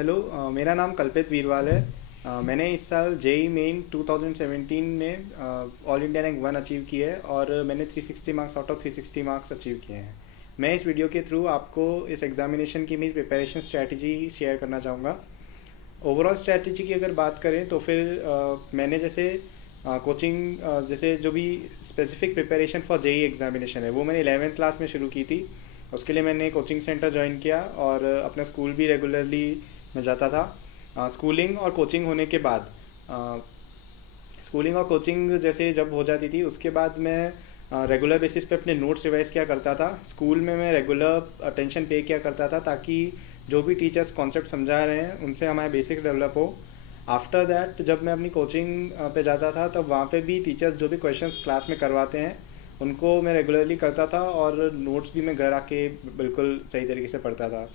Hello, मेरा नाम कल्पित वीरवाल है। मैंने इस साल जेई मेन 2017 में ऑल इंडिया रैंक 1 अचीव की है और मैंने 360 marks out of 360 marks achieve किए हैं। मैं इस वीडियो के थ्रू आपको इस एग्जामिनेशन की मेरी प्रिपरेशन स्ट्रैटेजी शेयर करना चाहूँगा। ओवरऑल स्ट्रैटेजी की अगर बात करें तो फिर मैंने जैसे कोचिंग जैसे जो भी specific preparation for JEE examination है वो मैंने 11th क्लास में शुरू की थी। उसके लिए मैंने कोचिंग सेंटर ज्वाइन किया और अपना स्कूल भी रेगुलरली मैं जाता था। स्कूलिंग और कोचिंग होने के बाद स्कूलिंग और कोचिंग जैसे जब हो जाती थी उसके बाद मैं रेगुलर बेसिस पे अपने नोट्स रिवाइज किया करता था। स्कूल में मैं रेगुलर अटेंशन पे किया करता था ताकि जो भी टीचर्स कॉन्सेप्ट समझा रहे हैं उनसे हमारे बेसिक्स डेवलप हो। आफ्टर दैट जब मैं अपनी कोचिंग पे जाता था तब वहाँ पे भी टीचर्स जो भी क्वेश्चंस क्लास में करवाते हैं उनको मैं रेगुलरली करता था और नोट्स भी मैं घर आके बिल्कुल सही तरीके से पढ़ता था।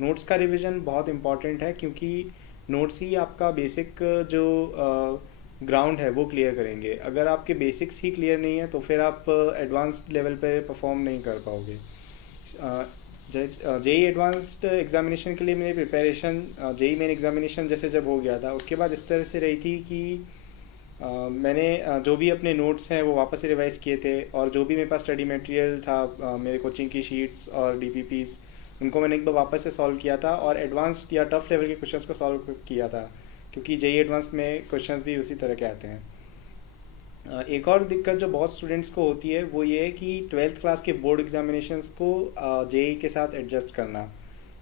नोट्स का रिवीजन बहुत इंपॉर्टेंट है क्योंकि नोट्स ही आपका बेसिक जो ग्राउंड है वो क्लियर करेंगे। अगर आपके बेसिक्स ही क्लियर नहीं है तो फिर आप एडवांस्ड लेवल पे परफॉर्म नहीं कर पाओगे। जेई एडवांस्ड एग्जामिनेशन के लिए मेरी प्रिपरेशन जेई मेन एग्जामिनेशन जैसे जब हो गया था उसके बाद इस तरह से रही थी कि मैंने जो भी अपने नोट्स हैं वो वापस से रिवाइज किए थे और जो भी मेरे पास स्टडी मटेरियल था, मेरे कोचिंग की शीट्स और डीपीपीस, उनको मैंने एक बार वापस से सॉल्व किया था और एडवांस्ड या टफ लेवल के क्वेश्चंस को सॉल्व किया था क्योंकि जेई एडवांस्ड में क्वेश्चंस भी उसी तरह के आते हैं। एक और दिक्कत जो बहुत स्टूडेंट्स को होती है वो ये है कि 12th क्लास के बोर्ड एग्जामिनेशंस को जेई के साथ एडजस्ट करना।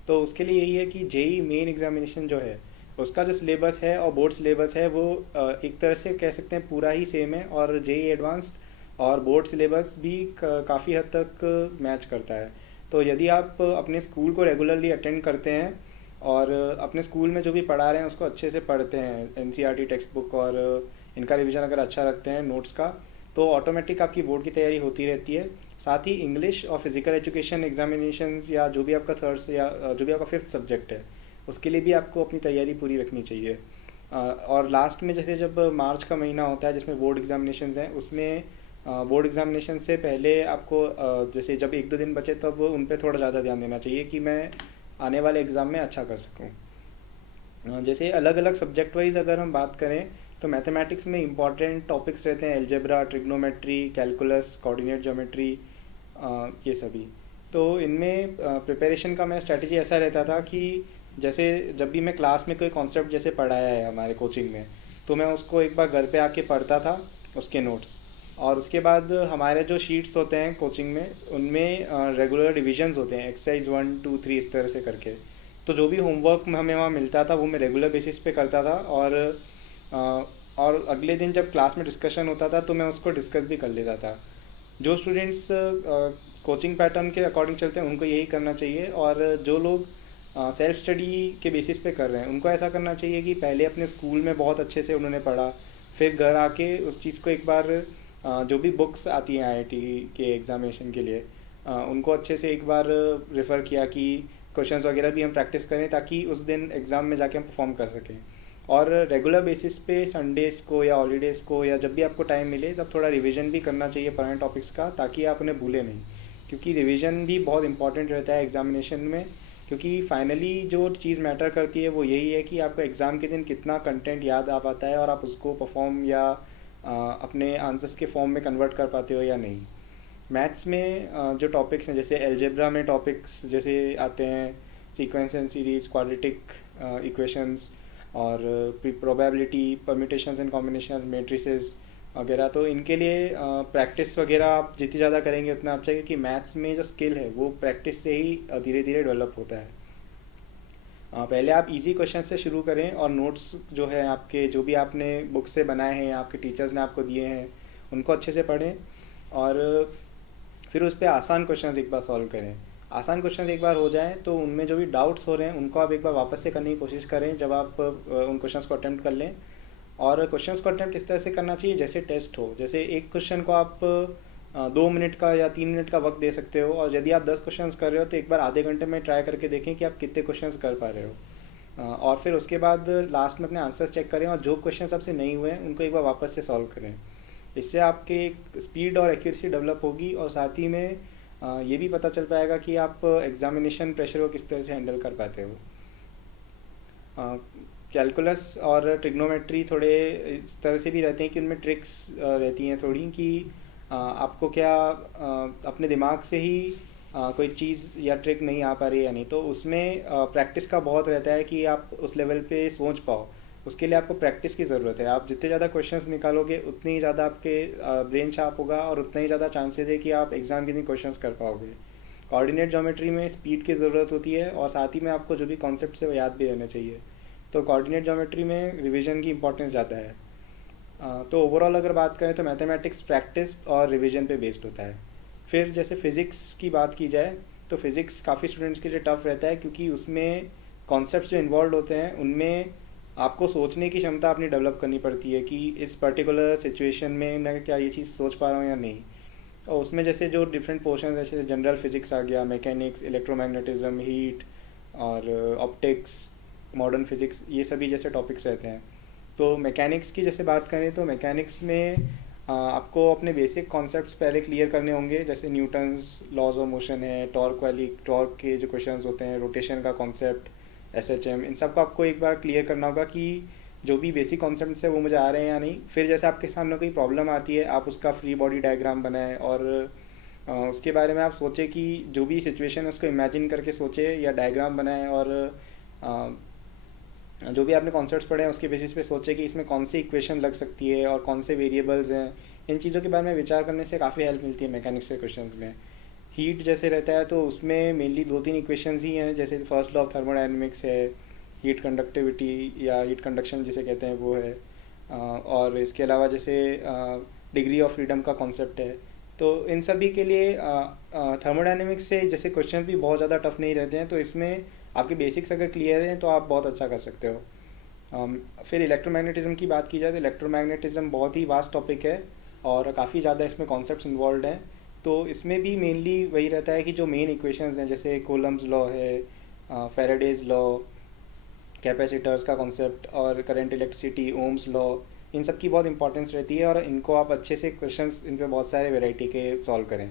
तो उसके लिए यही है कि जेई मेन एग्जामिनेशन जो है उसका जो सिलेबस है और बोर्ड सिलेबस है वो एक तरह से कह सकते हैं पूरा ही सेम है और जेई एडवांस्ड और बोर्ड सिलेबस भी काफ़ी हद तक मैच करता है। तो यदि आप अपने स्कूल को रेगुलरली अटेंड करते हैं और अपने स्कूल में जो भी पढ़ा रहे हैं उसको अच्छे से पढ़ते हैं, एनसीईआरटी टेक्स्ट बुक और इनका रिवीजन अगर अच्छा रखते हैं नोट्स का, तो ऑटोमेटिक आपकी बोर्ड की तैयारी होती रहती है। साथ ही इंग्लिश और फिजिकल एजुकेशन एग्जामिनेशंस या जो भी आपका थर्ड या जो भी आपका फिफ्थ सब्जेक्ट है उसके लिए भी आपको अपनी तैयारी पूरी रखनी चाहिए। और लास्ट में जैसे जब मार्च का महीना होता है जिसमें बोर्ड एग्जामिनेशंस हैं उसमें बोर्ड एग्जामिनेशन से पहले आपको जैसे जब एक दो दिन बचे तब उन पर थोड़ा ज़्यादा ध्यान देना चाहिए कि मैं आने वाले एग्ज़ाम में अच्छा कर सकूँ। जैसे अलग अलग सब्जेक्ट वाइज अगर हम बात करें तो मैथमेटिक्स में इंपॉर्टेंट टॉपिक्स रहते हैं algebra, trigonometry, calculus, coordinate geometry, ये सभी। तो इनमें प्रिपरेशन का मेरा स्ट्रैटेजी ऐसा रहता था कि जैसे जब भी मैं क्लास में कोई कॉन्सेप्ट जैसे पढ़ाया है हमारे कोचिंग में तो मैं उसको एक बार घर पे आके पढ़ता था उसके नोट्स। और उसके बाद हमारे जो शीट्स होते हैं कोचिंग में उनमें रेगुलर रिविजन्स होते हैं, एक्सरसाइज 1 2 3 इस तरह से करके। तो जो भी होमवर्क हमें वहाँ मिलता था वो मैं रेगुलर बेसिस पे करता था और अगले दिन जब क्लास में डिस्कशन होता था तो मैं उसको डिस्कस भी कर लेता था। जो स्टूडेंट्स कोचिंग पैटर्न के अकॉर्डिंग चलते हैं उनको यही करना चाहिए और जो लोग सेल्फ स्टडी के बेसिस पे कर रहे हैं उनको ऐसा करना चाहिए कि पहले अपने स्कूल में बहुत अच्छे से उन्होंने पढ़ा, फिर घर आके उस चीज़ को एक बार जो भी बुक्स आती हैं आईआईटी के एग्ज़ामिनेशन के लिए उनको अच्छे से एक बार रेफ़र किया कि क्वेश्चंस वगैरह भी हम प्रैक्टिस करें ताकि उस दिन एग्ज़ाम में जाके हम परफॉर्म कर सकें। और रेगुलर बेसिस पे संडेज़ को या हॉलीडेज़ को या जब भी आपको टाइम मिले तब थोड़ा रिवीजन भी करना चाहिए पुराने टॉपिक्स का ताकि आप उन्हें भूलें नहीं, क्योंकि रिवीजन भी बहुत इंपॉर्टेंट रहता है एग्जामिनेशन में। क्योंकि फाइनली जो चीज़ मैटर करती है वो यही है कि आपको एग्ज़ाम के दिन कितना कंटेंट याद आ पाता है और आप उसको परफॉर्म या अपने आंसर्स के फॉर्म में कन्वर्ट कर पाते हो या नहीं। मैथ्स में जो टॉपिक्स हैं जैसे एल्जेब्रा में टॉपिक्स जैसे आते हैं sequence and series, quadratic equations और probability, permutations and combinations, matrices वगैरह, तो इनके लिए प्रैक्टिस वगैरह आप जितनी ज़्यादा करेंगे उतना अच्छा है क्योंकि मैथ्स में जो स्किल है वो प्रैक्टिस से ही धीरे धीरे डेवलप होता है। पहले आप इजी क्वेश्चन से शुरू करें और नोट्स जो है आपके जो भी आपने बुक से बनाए हैं या आपके टीचर्स ने आपको दिए हैं उनको अच्छे से पढ़ें और फिर उस पर आसान क्वेश्चंस एक बार सॉल्व करें। आसान क्वेश्चंस एक बार हो जाएं तो उनमें जो भी डाउट्स हो रहे हैं उनको आप एक बार वापस से करने की कोशिश करें जब आप उन क्वेश्चंस को अटेम्प्ट कर लें। और क्वेश्चंस को अटेम्प्ट इस तरह से करना चाहिए जैसे टेस्ट हो, जैसे एक क्वेश्चन को आप 2 मिनट का या 3 मिनट का वक्त दे सकते हो और यदि आप 10 क्वेश्चंस कर रहे हो तो एक बार आधे घंटे में ट्राई करके देखें कि आप कितने क्वेश्चंस कर पा रहे हो। और फिर उसके बाद लास्ट में अपने आंसर्स चेक करें और जो क्वेश्चंस आपसे नहीं हुए हैं उनको एक बार वापस से सॉल्व करें। इससे आपके स्पीड और एक्यूरेसी डेवलप होगी और साथ ही में ये भी पता चल पाएगा कि आप एग्जामिनेशन प्रेशर को किस तरह से हैंडल कर पाते हो। कैलकुलस और ट्रिग्नोमेट्री थोड़े इस तरह से भी रहते हैं कि उनमें ट्रिक्स रहती हैं थोड़ी कि आपको क्या अपने दिमाग से ही कोई चीज़ या ट्रिक नहीं आ पा रही है या नहीं, तो उसमें प्रैक्टिस का बहुत रहता है कि आप उस लेवल पे सोच पाओ। उसके लिए आपको प्रैक्टिस की ज़रूरत है। आप जितने ज़्यादा क्वेश्चंस निकालोगे उतनी ही ज़्यादा आपके ब्रेन शार्प होगा और उतना ही ज़्यादा चांसेस है कि आप एग्ज़ाम के दिन क्वेश्चंस कर पाओगे। कोऑर्डिनेट ज्योमेट्री में स्पीड की ज़रूरत होती है और साथ ही में आपको जो भी कॉन्सेप्ट है वो याद भी रहना चाहिए। तो कोऑर्डिनेट ज्योमेट्री में रिवीजन की इंपॉर्टेंस ज़्यादा है। तो ओवरऑल अगर बात करें तो मैथमेटिक्स प्रैक्टिस और रिवीजन पे बेस्ड होता है। फिर जैसे फ़िज़िक्स की बात की जाए तो फ़िज़िक्स काफ़ी स्टूडेंट्स के लिए टफ़ रहता है, क्योंकि उसमें कॉन्सेप्ट्स जो इन्वॉल्व होते हैं उनमें आपको सोचने की क्षमता अपनी डेवलप करनी पड़ती है कि इस पर्टिकुलर सिचुएशन में मैं क्या ये चीज़ सोच पा रहा हूँ या नहीं। और उसमें जैसे जो डिफरेंट पोर्शन जैसे जनरल फिजिक्स आ गया, मैकेनिक्स, इलेक्ट्रोमैग्नेटिज्म, हीट और ऑप्टिक्स, मॉडर्न फिजिक्स, ये सभी जैसे टॉपिक्स रहते हैं। तो मैकेनिक्स की जैसे बात करें तो मैकेनिक्स में आपको अपने बेसिक कॉन्सेप्ट्स पहले क्लियर करने होंगे, जैसे न्यूटन्स लॉज ऑफ मोशन है, टॉर्क के जो क्वेश्चंस होते हैं, रोटेशन का कॉन्सेप्ट, एसएचएम, इन सब को आपको एक बार क्लियर करना होगा कि जो भी बेसिक कॉन्सेप्ट्स है वो मुझे आ रहे हैं या नहीं। फिर जैसे आपके सामने कोई प्रॉब्लम आती है, आप उसका फ्री बॉडी डायग्राम बनाएं और उसके बारे में आप सोचें कि जो भी सिचुएशन है उसको इमेजिन करके सोचें या डायग्राम बनाएं, और जो भी आपने कॉन्सेप्ट्स पढ़े हैं उसके बेसिस पे सोचें कि इसमें कौन सी इक्वेशन लग सकती है और कौन से वेरिएबल्स हैं। इन चीज़ों के बारे में विचार करने से काफ़ी हेल्प मिलती है मैकेनिक्स के क्वेश्चंस में। हीट जैसे रहता है तो उसमें मेनली 2-3 इक्वेशंस ही हैं, जैसे फर्स्ट लॉ ऑफ थर्मोडायनेमिक्स है, हीट कंडक्टिविटी या हीट कंडक्शन जिसे कहते हैं वो है, और इसके अलावा जैसे डिग्री ऑफ फ्रीडम का कॉन्सेप्ट है। तो इन सभी के लिए थर्मोडायनेमिक्स से जैसे क्वेश्चन भी बहुत ज़्यादा टफ नहीं रहते हैं, तो इसमें आपके बेसिक्स अगर क्लियर हैं तो आप बहुत अच्छा कर सकते हो। फिर इलेक्ट्रोमैग्नेटिज्म की बात की जाए तो इलेक्ट्रोमैग्नेटिज्म बहुत ही वास्ट टॉपिक है और काफ़ी ज़्यादा इसमें कॉन्सेप्ट्स इन्वॉल्व हैं। तो इसमें भी मेनली वही रहता है कि जो मेन इक्वेशंस हैं, जैसे कूलम्स लॉ है, फैराडेज लॉ, कैपेसिटर्स का कॉन्सेप्ट और करंट, इलेक्ट्रिसिटी, ओम्स लॉ, इन सब की बहुत इंपॉर्टेंस रहती है और इनको आप अच्छे से क्वेश्चंस इन पे बहुत सारे वैरायटी के सॉल्व करें।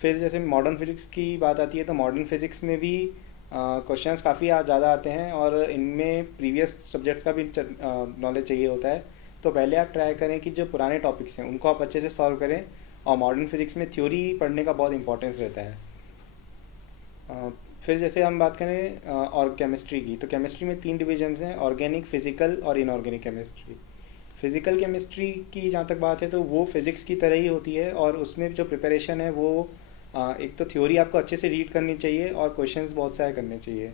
फिर जैसे मॉडर्न फिजिक्स की बात आती है तो मॉडर्न फिजिक्स में भी क्वेश्चंस काफ़ी ज़्यादा आते हैं और इनमें प्रीवियस सब्जेक्ट्स का भी नॉलेज चाहिए होता है। तो पहले आप ट्राई करें कि जो पुराने टॉपिक्स हैं उनको आप अच्छे से सॉल्व करें, और मॉडर्न फिजिक्स में थ्योरी पढ़ने का बहुत इंपॉर्टेंस रहता है। फिर जैसे हम बात करें और केमिस्ट्री की, तो केमिस्ट्री में 3 डिविजन्स हैं, ऑर्गेनिक, फिजिकल और इनऑर्गेनिक केमिस्ट्री। फिजिकल केमिस्ट्री की जहाँ तक बात है तो वो फिज़िक्स की तरह ही होती है और उसमें जो प्रिपरेशन है वो एक तो थ्योरी आपको अच्छे से रीड करनी चाहिए और क्वेश्चंस बहुत सारे करने चाहिए।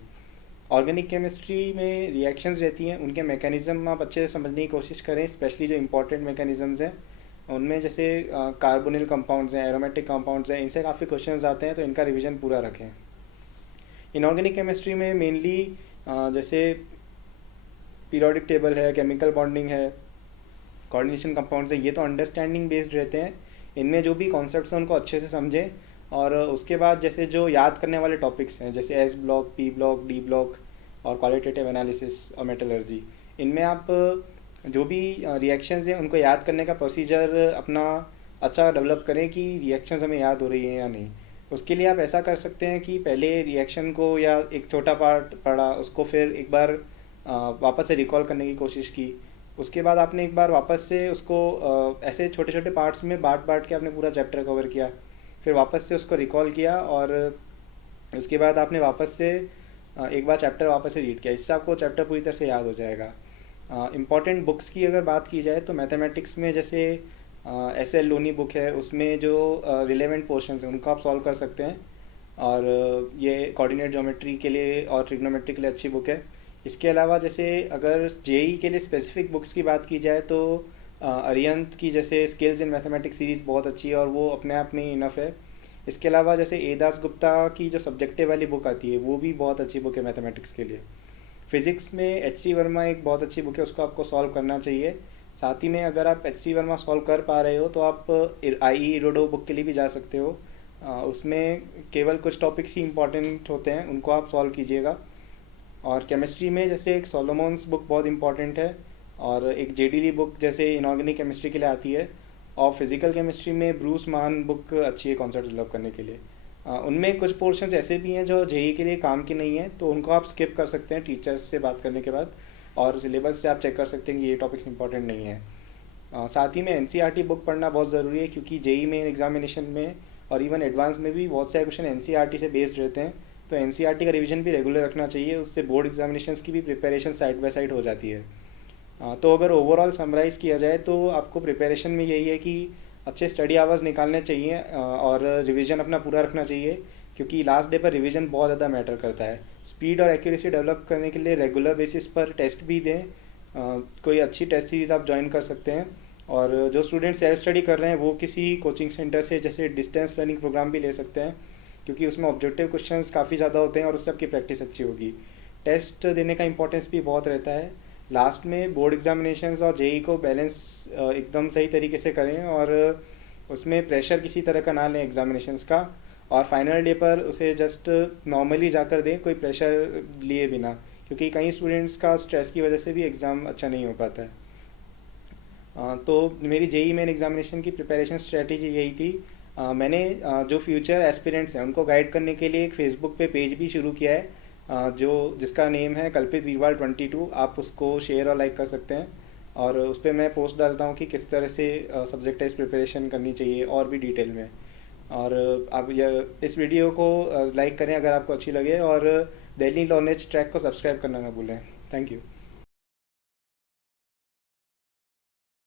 ऑर्गेनिक केमिस्ट्री में रिएक्शंस रहती हैं, उनके मैकेनिज़्म आप अच्छे से समझने की कोशिश करें, स्पेशली जो इंपॉर्टेंट मैकेनिज़म्स हैं उनमें, जैसे कार्बोनिल कंपाउंड्स हैं, एरोमेटिक कंपाउंड्स हैं, इनसे काफ़ी क्वेश्चंस आते हैं, तो इनका रिवीजन पूरा रखें। इनऑर्गेनिक केमिस्ट्री में मेनली जैसे पीरियोडिक टेबल है, केमिकल बॉन्डिंग है, कोऑर्डिनेशन कंपाउंड्स है, ये तो अंडरस्टैंडिंग बेस्ड रहते हैं। इनमें जो भी कॉन्सेप्ट्स हैं उनको अच्छे से समझें, और उसके बाद जैसे जो याद करने वाले टॉपिक्स हैं जैसे S block, P block, D block और क्वालिटेटिव एनालिसिस और मेटलर्जी, इनमें आप जो भी रिएक्शंस हैं उनको याद करने का प्रोसीजर अपना अच्छा डेवलप करें कि रिएक्शंस हमें याद हो रही हैं या नहीं। उसके लिए आप ऐसा कर सकते हैं कि पहले रिएक्शन को या एक छोटा पार्ट पढ़ा, उसको फिर एक बार वापस से रिकॉल करने की कोशिश की, उसके बाद आपने एक बार वापस से उसको ऐसे छोटे छोटे पार्ट्स में बांट के आपने पूरा चैप्टर कवर किया, फिर वापस से उसको रिकॉल किया और उसके बाद आपने वापस से एक बार चैप्टर वापस से रीड किया। इससे आपको चैप्टर पूरी तरह से याद हो जाएगा। इम्पॉर्टेंट बुक्स की अगर बात की जाए तो मैथमेटिक्स में जैसे एस एल लोनी बुक है, उसमें जो रिलेवेंट पोर्शंस हैं उनको आप सॉल्व कर सकते हैं, और ये कोऑर्डिनेट ज्योमेट्री के लिए और ट्रिग्नोमेट्री के लिए अच्छी बुक है। इसके अलावा जैसे अगर जेई के लिए स्पेसिफिक बुक्स की बात की जाए तो अरिहंत की जैसे स्किल्स इन मैथमेटिक्स सीरीज़ बहुत अच्छी है और वो अपने आप में इनफ है। इसके अलावा जैसे ए दास गुप्ता की जो सब्जेक्टिव वाली बुक आती है वो भी बहुत अच्छी बुक है मैथमेटिक्स के लिए। फिज़िक्स में एच सी वर्मा एक बहुत अच्छी बुक है, उसको आपको सॉल्व करना चाहिए। साथ ही में अगर आप एच सी वर्मा सॉल्व कर पा रहे हो तो आप आई इरोडो बुक के लिए भी जा सकते हो। उसमें केवल कुछ टॉपिक्स ही इंपॉर्टेंट होते हैं, उनको आप सॉल्व कीजिएगा। और केमिस्ट्री में जैसे एक सोलोमॉन्स बुक बहुत इंपॉर्टेंट है, और एक जेडीली बुक जैसे इनऑर्गेनिक केमिस्ट्री के लिए आती है, और फिज़िकल केमिस्ट्री में ब्रूस मान बुक अच्छी है कॉन्सेप्ट डेवलप करने के लिए। उनमें कुछ पोर्शंस ऐसे भी हैं जो जेई के लिए काम के नहीं है, तो उनको आप स्किप कर सकते हैं टीचर्स से बात करने के बाद, और सिलेबस से आप चेक कर सकते हैं कि ये टॉपिक्स इंपॉर्टेंट नहीं है। साथ ही में एनसीईआरटी बुक पढ़ना बहुत ज़रूरी है, क्योंकि जेई मेन एग्जामिनेशन में और इवन एडवांस में भी बहुत सारे क्वेश्चन एनसीईआरटी से बेस्ड रहते हैं। तो एनसीईआरटी का रिवीजन भी रेगुलर रखना चाहिए, उससे बोर्ड एग्जामिनेशंस की भी प्रिपरेशन साइड बाय साइड हो जाती है। तो अगर ओवरऑल समराइज़ किया जाए तो आपको प्रिपरेशन में यही है कि अच्छे स्टडी आवर्स निकालने चाहिए, और रिवीजन अपना पूरा रखना चाहिए, क्योंकि लास्ट डे पर रिवीजन बहुत ज़्यादा मैटर करता है। स्पीड और एक्यूरेसी डेवलप करने के लिए रेगुलर बेसिस पर टेस्ट भी दें। कोई अच्छी टेस्ट सीरीज़ आप ज्वाइन कर सकते हैं, और जो स्टूडेंट सेल्फ स्टडी कर रहे हैं वो किसी कोचिंग सेंटर से जैसे डिस्टेंस लर्निंग प्रोग्राम भी ले सकते हैं, क्योंकि उसमें ऑब्जेक्टिव क्वेश्चंस काफ़ी ज़्यादा होते हैं और उससे आपकी प्रैक्टिस अच्छी होगी। टेस्ट देने का इंपॉर्टेंस भी बहुत रहता है। लास्ट में बोर्ड एग्जामिनेशंस और जेई को बैलेंस एकदम सही तरीके से करें, और उसमें प्रेशर किसी तरह का ना लें एग्जामिनेशंस का, और फाइनल डे पर उसे जस्ट नॉर्मली जाकर दें, कोई प्रेशर लिए बिना, क्योंकि कई स्टूडेंट्स का स्ट्रेस की वजह से भी एग्ज़ाम अच्छा नहीं हो पाता है। तो मेरी जेई मेन एग्जामिनेशन की प्रिपरेशन स्ट्रेटजी यही थी। मैंने जो फ्यूचर एस्पिरेंट्स हैं उनको गाइड करने के लिए एक फ़ेसबुक पे पेज भी शुरू किया है, जो जिसका नेम है कल्पित वीरवाल 22। आप उसको शेयर और लाइक कर सकते हैं, और उस पर मैं पोस्ट डालता हूँ कि किस तरह से सब्जेक्ट वाइज प्रिपरेशन करनी चाहिए और भी डिटेल में। और आप इस वीडियो को लाइक करें अगर आपको अच्छी लगे, और दिल्ली नॉलेज ट्रैक को सब्सक्राइब करना ना भूलें। Thank you.